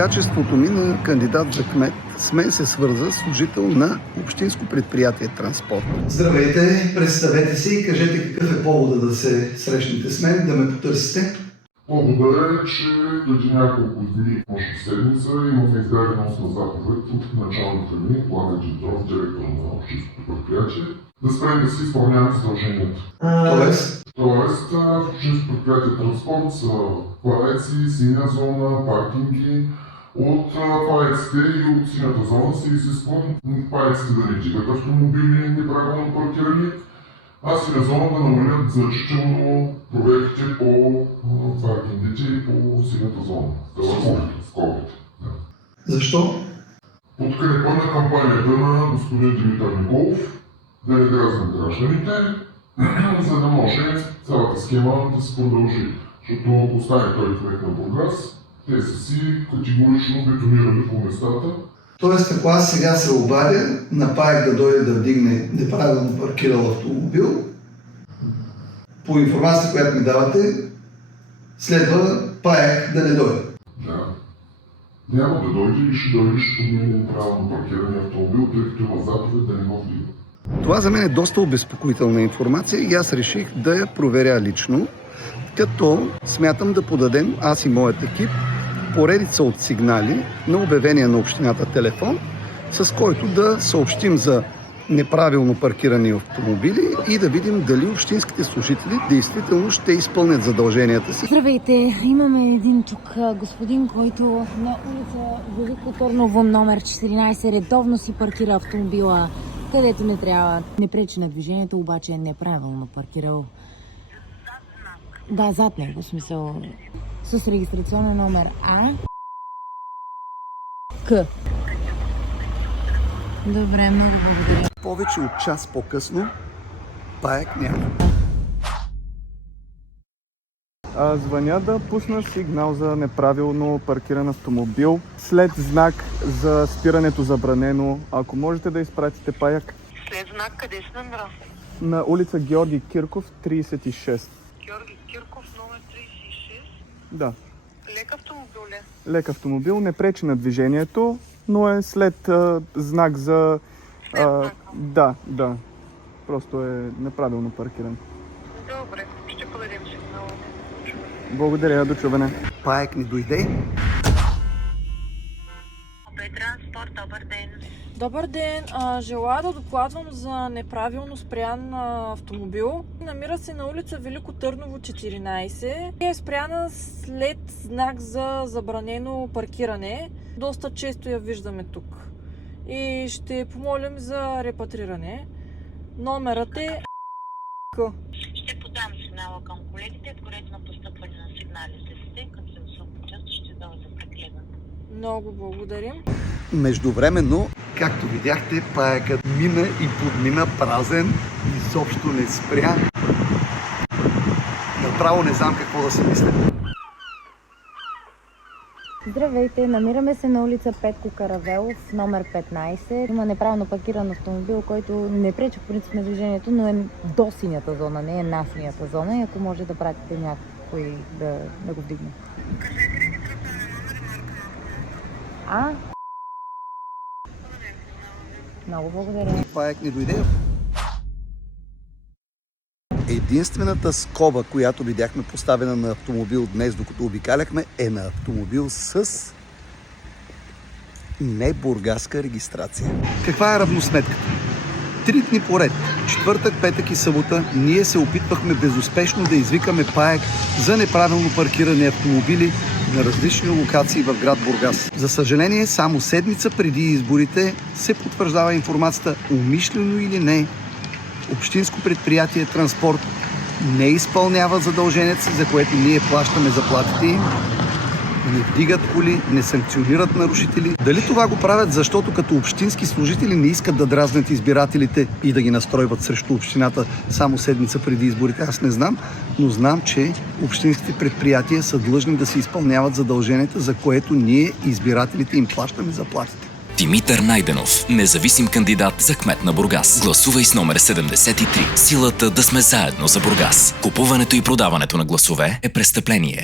качеството ми на кандидат за кмет с мен се свърза служител на Общинско предприятие Транспорт. Здравейте, представете се и кажете какъв е повода да се срещнете с мен, да ме потърсите. Повода е, че преди няколко дни, може седмица, имахме издадена устна заповед от началника ми, Пламен Димитров, директор на Общинското предприятие, да спрем да си изпълняваме задълженията. Тоест, в Общинското предприятие Транспорт са пареци, синя зона, паркинги. От пареците и от синята зона се изисква пареците да не дигат автомобили неправилно паркирани, а синя зона да намалят значително проверките по паркингите и по синята зона. Скобите. Защо? Подкрепа на кампанията на господин Димитър Николов да не дразнят гражданите, за да може цялата схема да се продължи. Защото остане той кмет на Бургас, те са си категорично бетонирали по местата. Тоест, ако аз сега се обадя на ПАЕК да дойде да вдигне неправилно паркирал автомобил, по информацията, която ми давате, следва ПАЕК да не дойде. Да. Няма да дойде или ще дойде, ще подмине неправилно паркирания автомобил, тъй като има заповед да не го вдига. Това за мен е доста обезпокоителна информация и аз реших да я проверя лично, като смятам да подадем, аз и моят екип, поредица от сигнали на обявения на общината телефон, с който да съобщим за неправилно паркирани автомобили и да видим дали общинските служители действително ще изпълнят задълженията си. Здравейте! Имаме един тук господин, който на улица Велико Търново номер 14 редовно си паркира автомобила където не трябва. Не пречи на движението, обаче е неправилно паркирал. Да, зад него, в смисъл. С регистрационен номер А. К. Добре, много благодаря. Повече от час по-късно ПАЕК няма. Звъня да пусна сигнал за неправилно паркиран автомобил след знак за спирането забранено. Ако можете да изпратите ПАЕК. След знак къде си номера? На улица Георги Кирков, 36. Георги Кирков, номер 36? Да. Лек автомобил ли? Лек автомобил, не пречи на движението, но е след знак за... Да. Просто е неправилно паркиран. Добре, ще подадем сигнал. Благодаря, до чуване. ПАЕК не дойде. Транспорт, добър ден. Добър ден! Желая да докладвам за неправилно спрян автомобил. Намира се на улица Велико Търново 14. Е спряна след знак за забранено паркиране. Доста често я виждаме тук. И ще помолим за репатриране. Номерът е Ще подам сигнала към колегите, коректно постъпване на сигналите си, като се освободят, ще дава за прегледане. много благодарим. Междувременно, както видяхте, ПАЕКът мина и подмина празен, изобщо не спря. Направо не знам какво да си мисля. Здравейте, намираме се на улица Петко Каравелов, номер 15. Има неправилно паркиран автомобил, който не пречи в принцип на движението, но е до синята зона, не е на синята зона. И ако може да пратите някой да го вдигне. Много благодаря. ПАЕК не дойде. Единствената скоба, която видяхме поставена на автомобил днес, докато обикаляхме, е на автомобил с не бургаска регистрация. Каква е равносметката? 3 дни поред, четвъртък, петък и събота, ние се опитвахме безуспешно да извикаме ПАЕК за неправилно паркирани автомобили на различни локации в град Бургас. За съжаление, само седмица преди изборите се потвърждава информацията, умишлено или не, Общинско предприятие Транспорт не изпълнява задълженията си, за което ние плащаме заплатите им, не вдигат коли, не санкционират нарушители. Дали това го правят, защото като общински служители не искат да дразнят избирателите и да ги настройват срещу общината само седмица преди изборите, аз не знам, но знам, че общинските предприятия са длъжни да се изпълняват задълженията, за което ние, избирателите, им плащаме заплатите. Димитър Найденов, независим кандидат за кмет на Бургас. Гласувай с номер 73. Силата да сме заедно за Бургас. Купуването и продаването на гласове е престъпление.